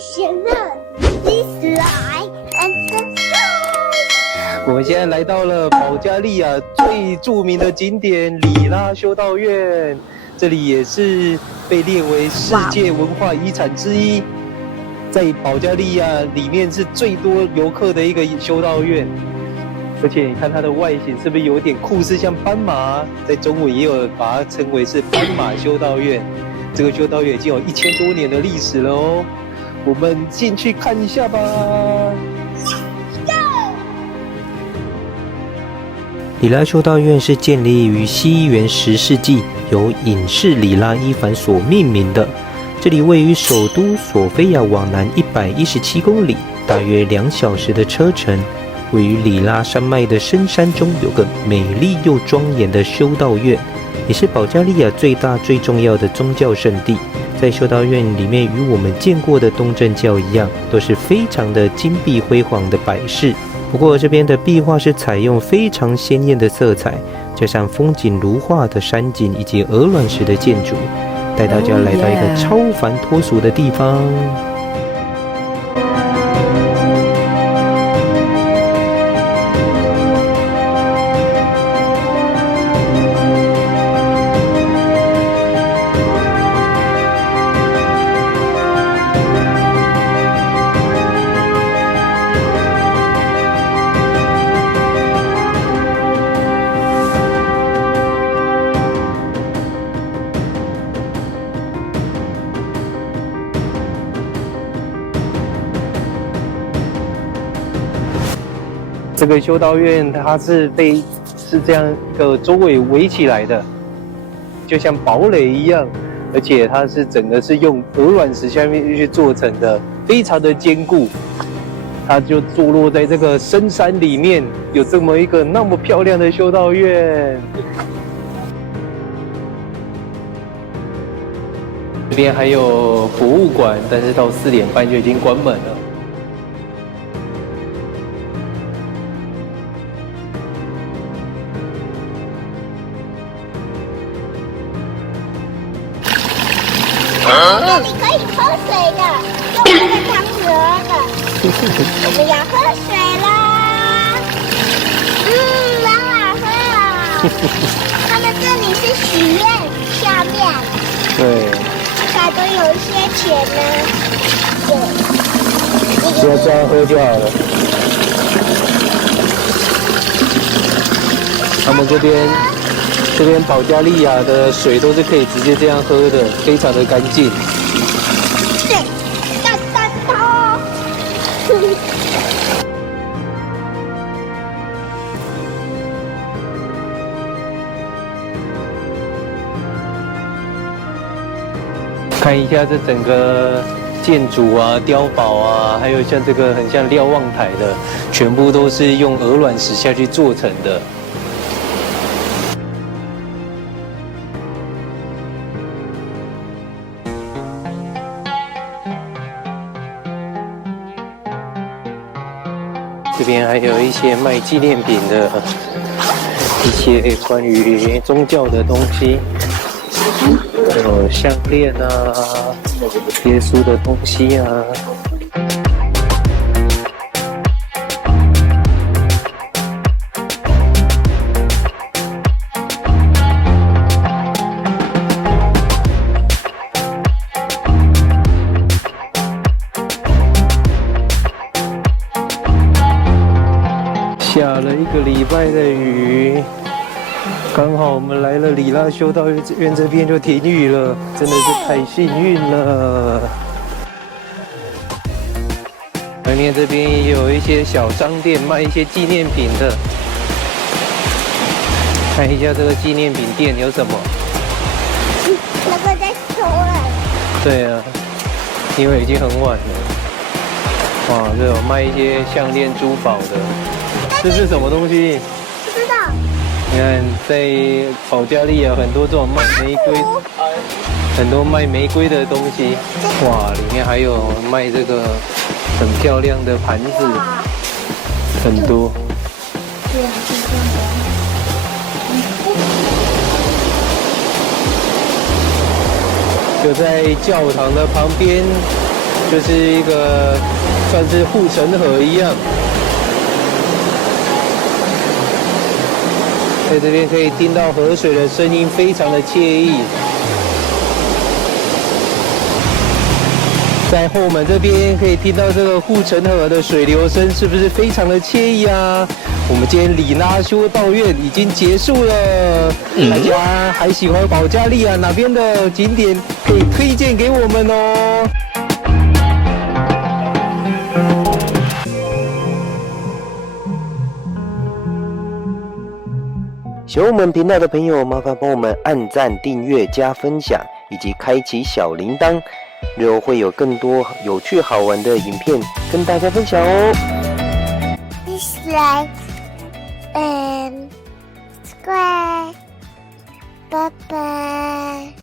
险了。This line and the 我们现在来到了保加利亚最著名的景点里拉修道院，这里也是被列为世界文化遗产之一，在保加利亚里面是最多游客的一个修道院。而且你看它的外形是不是有点酷似像斑马？在中文也有把它称为是斑马修道院。这个修道院已经有1000多年的历史了哦，我们进去看一下吧。里拉修道院是建立于西元10世纪，由隐士里拉伊凡所命名的。这里位于首都索菲亚往南117公里，大约2小时的车程。位于里拉山脉的深山中，有个美丽又庄严的修道院，也是保加利亚最大最重要的宗教圣地。在修道院里面，与我们见过的东正教一样，都是非常的金碧辉煌的摆饰。不过这边的壁画是采用非常鲜艳的色彩，加上风景如画的山景以及鹅卵石的建筑，带大家来到一个超凡脱俗的地方。这个修道院它是这样一个周围围起来的，就像堡垒一样，而且它是整个是用鹅卵石下面去做成的，非常的坚固。它就坐落在这个深山里面，有这么一个那么漂亮的修道院。这边还有博物馆，但是到4点半就已经关门了。这里可以喝水的，用这个汤匙的。我们要喝水啦！好好喝啊！他们这里是许愿下面，对，才都有一些钱呢。对，只要这样喝就好了。他们这边保加利亚的水都是可以直接这样喝的，非常的干净。对，干干汤。看一下这整个建筑啊、碉堡啊，还有像这个很像瞭望台的，全部都是用鹅卵石下去做成的。这边还有一些卖纪念品的，一些关于宗教的东西，有项链啊，耶稣的东西啊。下了1个礼拜的雨，刚好我们来了里拉修道院这边就停雨了，真的是太幸运了。外面这边也有一些小商店卖一些纪念品的，看一下这个纪念品店有什么。那个在收了。对啊，因为已经很晚了。哇，这有卖一些项链、珠宝的。这是什么东西？不知道。你看，在保加利亚很多这种卖玫瑰，很多卖玫瑰的东西。哇，里面还有卖这个很漂亮的盘子，很多。就在教堂的旁边，就是一个算是护城河一样。在这边可以听到河水的声音，非常的惬意。在后门这边可以听到这个护城河的水流声，是不是非常的惬意啊？我们今天里拉修道院已经结束了，大家还喜欢保加利亚哪边的景点可以推荐给我们哦。喜欢我们频道的朋友，麻烦帮我们按赞、订阅、加分享，以及开启小铃铛，日后会有更多有趣好玩的影片跟大家分享哦。Please like and subscribe. Bye bye.